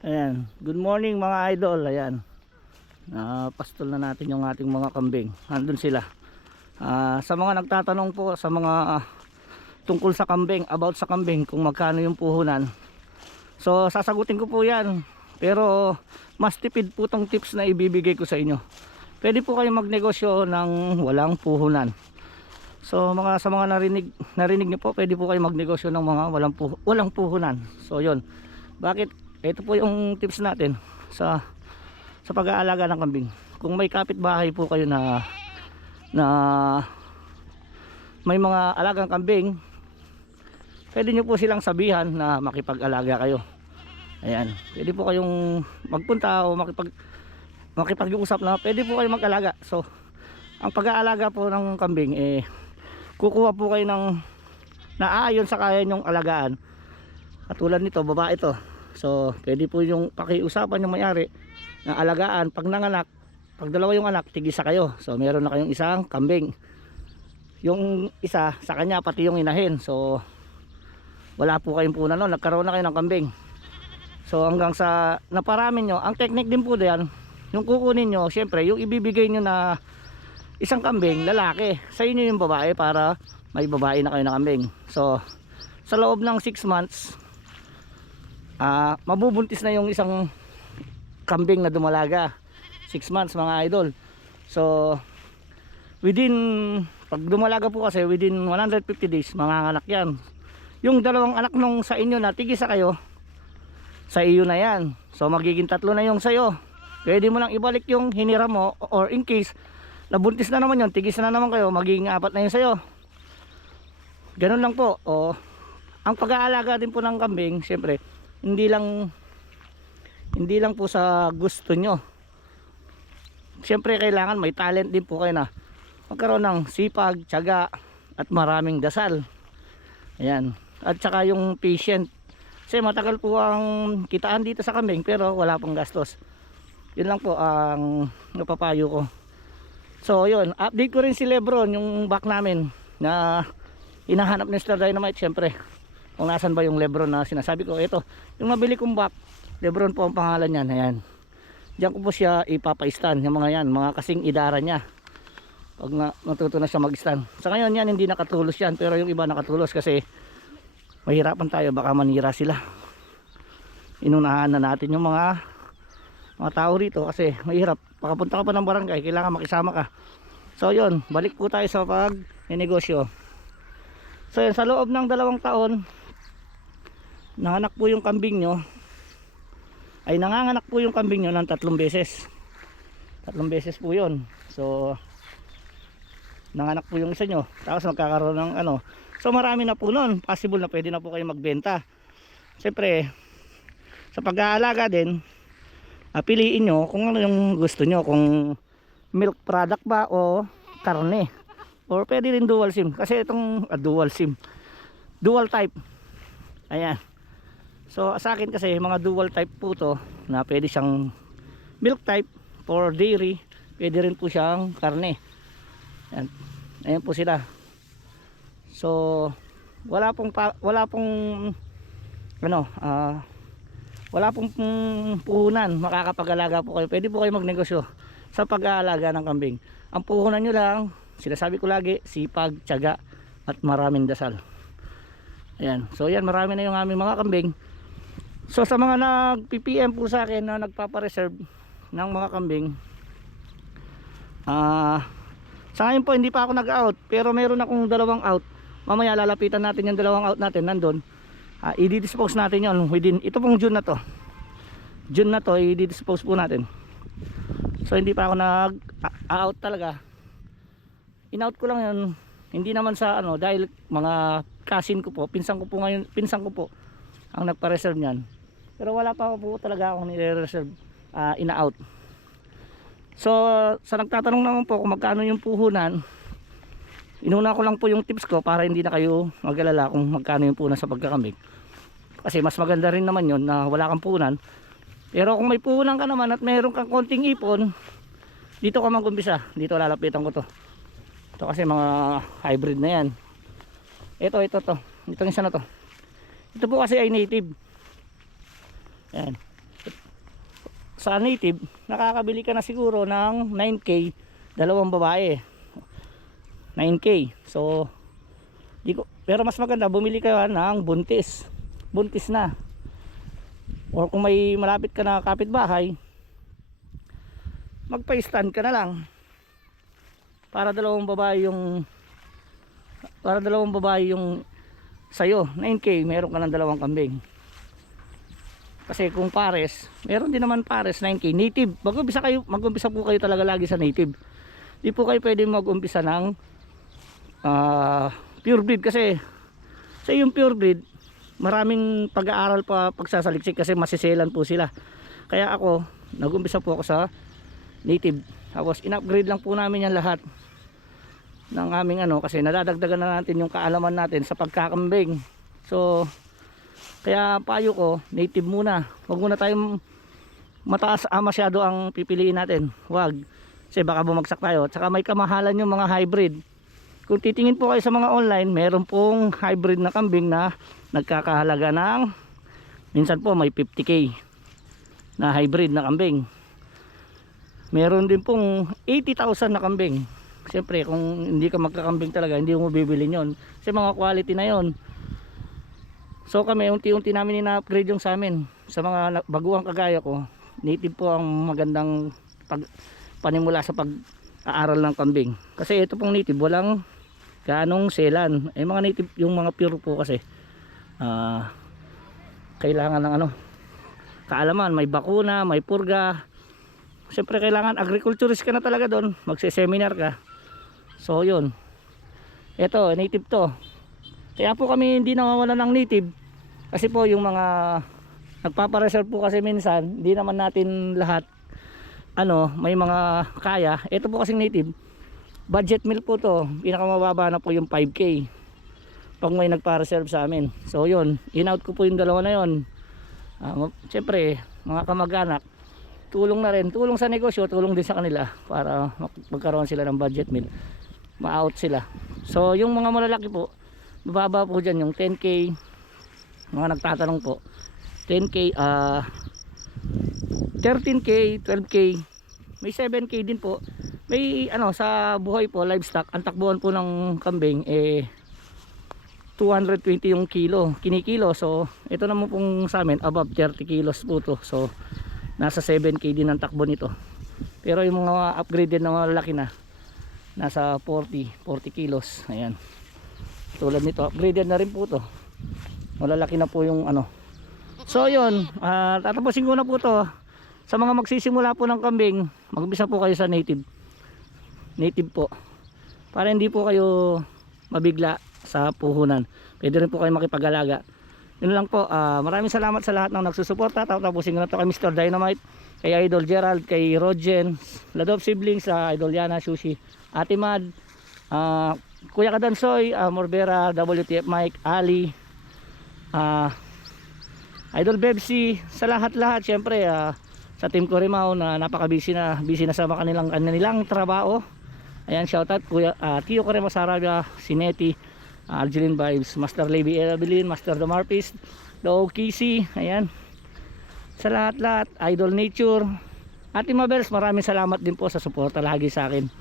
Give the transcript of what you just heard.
Ayan. Good morning mga idol. Ayan. Ah, pastol na natin yung ating mga kambing. Andun sila. Ah, sa mga nagtatanong po sa mga ah, tungkol sa kambing, about sa kambing, kung magkano yung puhunan. So, sasagutin ko po yan. Pero, mas tipid po tong tips na ibibigay ko sa inyo. Pwede po kayong magnegosyo ng walang puhunan. So, mga sa mga narinig, narinig niyo po, pwede po kayo magnegosyo ng mga walang, puh walang puhunan. So, yun. Bakit? Ito po yung tips natin sa sa pag-aalaga ng kambing. Kung may kapitbahay po kayo na na may mga alagang kambing, pwede nyo po silang sabihan na makipag-alaga kayo. Ayan. Pwede po kayong magpunta o makipag makipag-usap na pwede po kayo mag-alaga. So, ang pag-aalaga po ng kambing eh kukuha po kayo ng naayon sa kaya nyong alagaan. Katulad nito, babae ito. So, pwede po yung pakiusapan yung mayari na alagaan pag nanganak, pag dalawa yung anak, tigisa kayo. So, meron na kayong isang kambing. Yung isa sa kanya pati yung inahin. So, wala po kayong puna noon, nagkaroon na kayo ng kambing. So, hanggang sa naparami nyo, ang technique din po diyan, yung kukunin nyo, syempre, yung ibibigay nyo na isang kambing, lalaki. Sa inyo yung babae para may babae na kayo na kambing. So, sa loob ng 6 months, ah mabubuntis na yung isang kambing na dumalaga. 6 months mga idol. So within pag dumalaga po kasi within 150 days manganganak yan. Yung dalawang anak nung sa inyo na tigisa kayo sa iyo na yan. So magiging tatlo na yung sayo. Pwede mo lang ibalik yung hinira mo or in case nabuntis na naman yun tigis na naman kayo magiging apat na yung sayo. Ganun lang po. O ang pag-aalaga din po ng kambing syempre hindi lang hindi lang po sa gusto nyo. Siyempre kailangan may talent din po kayo na magkaroon ng sipag, tiyaga at maraming dasal. Ayan. At saka yung patient. Kasi matagal po ang kitaan dito sa kambing pero wala pang gastos. Yun lang po ang napapayo ko. So yun. Update ko rin si Lebron yung back namin na hinahanap ni Star Dynamite syempre kung nasan ba yung Lebron na sinasabi ko. Ito yung nabili kong back Lebron po ang pangalan niyan ayan. Diyan ko po siya ipapa-stand yung mga yan mga kasing idara niya. Pag na, natuto na siya mag-stand. Sa ngayon yan hindi nakatulos yan pero yung iba nakatulos kasi mahirapan tayo baka manira sila. Inunahan na natin yung mga mga tao rito kasi mahirap. Pakapunta ka pa ng barangay kailangan makisama ka. So yun balik po tayo sa pag negosyo so yun sa loob ng dalawang taon nanganak po yung kambing nyo. Ay nanganganak po yung kambing nyo ng tatlong beses. Tatlong beses po yun. So nanganak po yung isa nyo. Tapos magkakaroon ng ano. So marami na po nun. Possible na pwede na po kayo magbenta. Siyempre sa pag-aalaga din ah, piliin nyo kung ano yung gusto nyo. Kung milk product ba o karne. Or pwede rin dual sim. Kasi itong ah, dual sim. Dual type. Ayan So sa akin kasi mga dual type po to na pwede siyang milk type for dairy, pwede rin po siyang karne. Ayan, ayan po sila. So wala pong pa, wala pong ano, ah wala pong puhunan, makakapag-alaga po kayo. Pwede po kayo magnegosyo sa pag-aalaga ng kambing. Ang puhunan nyo lang, sinasabi ko lagi, sipag, tiyaga at maraming dasal. Ayan. So yan, marami na yung aming mga kambing. So sa mga nag-PPM po sa akin na nagpapa-reserve ng mga kambing ah sa ngayon po hindi pa ako nag-out. Pero meron akong dalawang out. Mamaya lalapitan natin yung dalawang out natin. Nandun. Ah, i-dispose natin yon within ito pong June na to. June na to i-dispose po natin. So hindi pa ako nag-out talaga. In-out ko lang yun. Hindi naman sa ano dahil mga kasin ko po pinsan ko po ngayon pinsan ko po ang nagpa-reserve niyan pero wala pa po talaga akong nire-reserve uh, ina-out. So, sa nagtatanong naman po kung magkano yung puhunan, inuna ko lang po yung tips ko para hindi na kayo mag-alala kung magkano yung puhunan sa pagkakamig. Kasi mas maganda rin naman yon na wala kang puhunan. Pero kung may puhunan ka naman at mayroon kang konting ipon, dito ka mag-umpisa. Dito lalapitan ko to. Ito kasi mga hybrid na yan. Ito, ito, to. Itong isa na to. Ito po kasi ay native. Yan. sa native, nakakabili ka na siguro ng 9k, dalawang babae. 9k. So, di ko, pero mas maganda bumili ka ng buntis. Buntis na. Or kung may malapit ka na kapitbahay, magpa-stand ka na lang. Para dalawang babae yung para dalawang babae yung sa'yo. 9k, meron ka ng dalawang kambing. Kasi kung pares, meron din naman pares 9k native. Mag-umpisa kayo, mag-umpisa po kayo talaga lagi sa native. Di po kayo pwede mag-umpisa ng ah, pure breed kasi sa yung pure breed, maraming pag-aaral pa pagsasaliksik kasi masiselan po sila. Kaya ako, nag-umpisa po ako sa native. Tapos in-upgrade lang po namin yan lahat ng aming ano kasi nadadagdagan na natin yung kaalaman natin sa pagkakambing. So, kaya payo ko, native muna. Huwag muna tayong mataas ah, masyado ang pipiliin natin. Huwag. Kasi baka bumagsak tayo. At saka may kamahalan yung mga hybrid. Kung titingin po kayo sa mga online, meron pong hybrid na kambing na nagkakahalaga ng minsan po may 50k na hybrid na kambing. Meron din pong 80,000 na kambing. Siyempre, kung hindi ka magkakambing talaga, hindi mo bibili yon. Kasi mga quality na yon. So kami, unti-unti namin ina-upgrade yung sa amin. Sa mga baguang kagaya ko, native po ang magandang pag, panimula sa pag-aaral ng kambing. Kasi ito pong native, walang ganong selan. Eh mga native, yung mga pure po kasi, ah, kailangan ng ano, kaalaman, may bakuna, may purga. Siyempre kailangan agriculturist ka na talaga doon, magse-seminar ka. So yun. Ito, native to. Kaya po kami hindi nawawala ng native. Kasi po yung mga nagpapareserve po kasi minsan, hindi naman natin lahat ano, may mga kaya. Ito po kasing native. Budget meal po to. Pinakamababa na po yung 5k. Pag may nagpa-reserve sa amin. So yun, in-out ko po yung dalawa na yun. Uh, Siyempre, mga kamag-anak, tulong na rin. Tulong sa negosyo, tulong din sa kanila para mag- magkaroon sila ng budget meal. Ma-out sila. So yung mga malalaki po, mababa po dyan yung 10k mga nagtatanong po 10k ah 13k 12k may 7k din po. May ano sa buhay po livestock ang takbuhan po ng kambing eh 220 yung kilo kinikilo. So ito naman pong sa amin above 30 kilos po to. So nasa 7k din ang takbo nito. Pero yung mga upgraded na mga lalaki na nasa 40 40 kilos. Ayan. Tulad nito upgraded na rin po to malalaki na po yung ano. So yun ah, tatapusin ko na po to. Sa mga magsisimula po ng kambing magumpisa po kayo sa native. Native po. Para hindi po kayo mabigla sa puhunan. Pwede rin po kayo makipag-alaga. Yun lang po. Ah, maraming salamat sa lahat ng nagsusuporta. Tatapusin ko na to kay Mr. Dynamite kay Idol Gerald kay Rogen Ladov Siblings sa Idol Yana Sushi Ate Mad ah, Kuya Kadansoy, uh, Morbera, WTF Mike, Ali, ah Idol Bebsi, sa lahat-lahat syempre ah, sa team ko Rimao na napaka-busy na busy na sa kanilang kanilang trabaho. Ayan, shoutout Kuya uh, Tio Corremo Sarabia, Sineti, uh, Algeline Vibes, Master Levy Evelyn, Master Damarpis, Dog Kisi, ayan. Sa lahat-lahat, Idol Nature, Ate Mabels, maraming salamat din po sa suporta lagi sa akin.